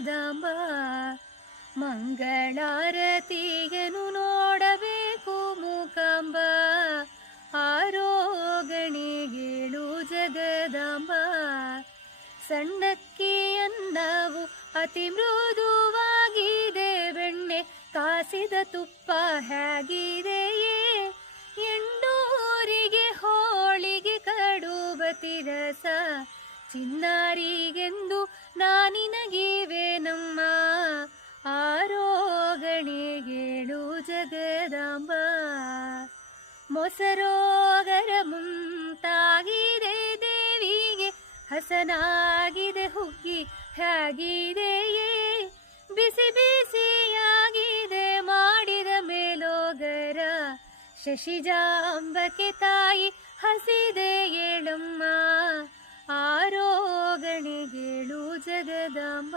ಜಗದಾಂಬ. ಮಂಗಳಾರತಿಯನ್ನು ನೋಡಬೇಕು ಮೂಕಾಂಬ. ಆರೋಗಣೆಗೇಳು ಜಗದಾಂಬ. ಸಣ್ಣಕ್ಕಿ ಅನ್ನವು ಅತಿ ಮೃದುವಾಗಿದೆ, ಬೆಣ್ಣೆ ಕಾಸಿದ ತುಪ್ಪ ಹೇಗಿದೆಯೇ. ಎಣ್ಣೂರಿಗೆ ಹೋಳಿಗೆ ಕಡುಬತಿರಸ, ಚಿನ್ನಾರಿಗೆಂದು ನಾನಿನಗಿವೆ ನಮ್ಮ. ಆರೋಗಣೆಗೇಳು ಜಗದಾಂಬ. ಮೊಸರೋಗರ ಮುಂತಾಗಿದೆ ದೇವಿಗೆ, ಹಸನಾಗಿದೆ ಹುಗ್ಗಿ ಹೇಗಿದೆಯೇ. ಬಿಸಿ ಬಿಸಿಯಾಗಿದೆ ಮಾಡಿದ ಮೇಲೋಗರ, ಶಶಿಜಾಂಬಕೆ ತಾಯಿ ಹಸಿದೆ ಏಳಮ್ಮ. ಆರೋಗಣೆಗೇಳು ಜಗದಾಂಬ.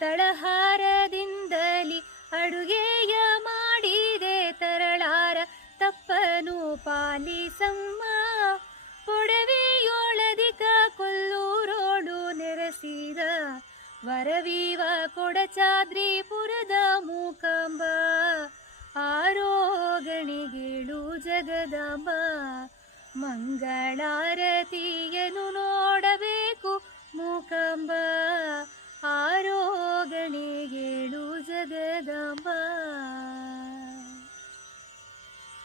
ತಳಹಾರದಿಂದಲಿ ಅಡುಗೆಯ ಮಾಡಿದೆ ತರಳಾರ, ತಪ್ಪನು ಪಾಲಿಸಮ್ಮ. ಪೊಡವೆಯೊಳದಿಕ ಕೊಲ್ಲೂರೋಳು ನೆರೆಸಿದ, ವರವೀವ ಕೊಡಚಾದ್ರಿಪುರದ ಮೂಕಾಂಬ. ಆರೋಗಣೆಗೇಳು ಜಗದಾಂಬ. ಮಂಗಳಾರತಿ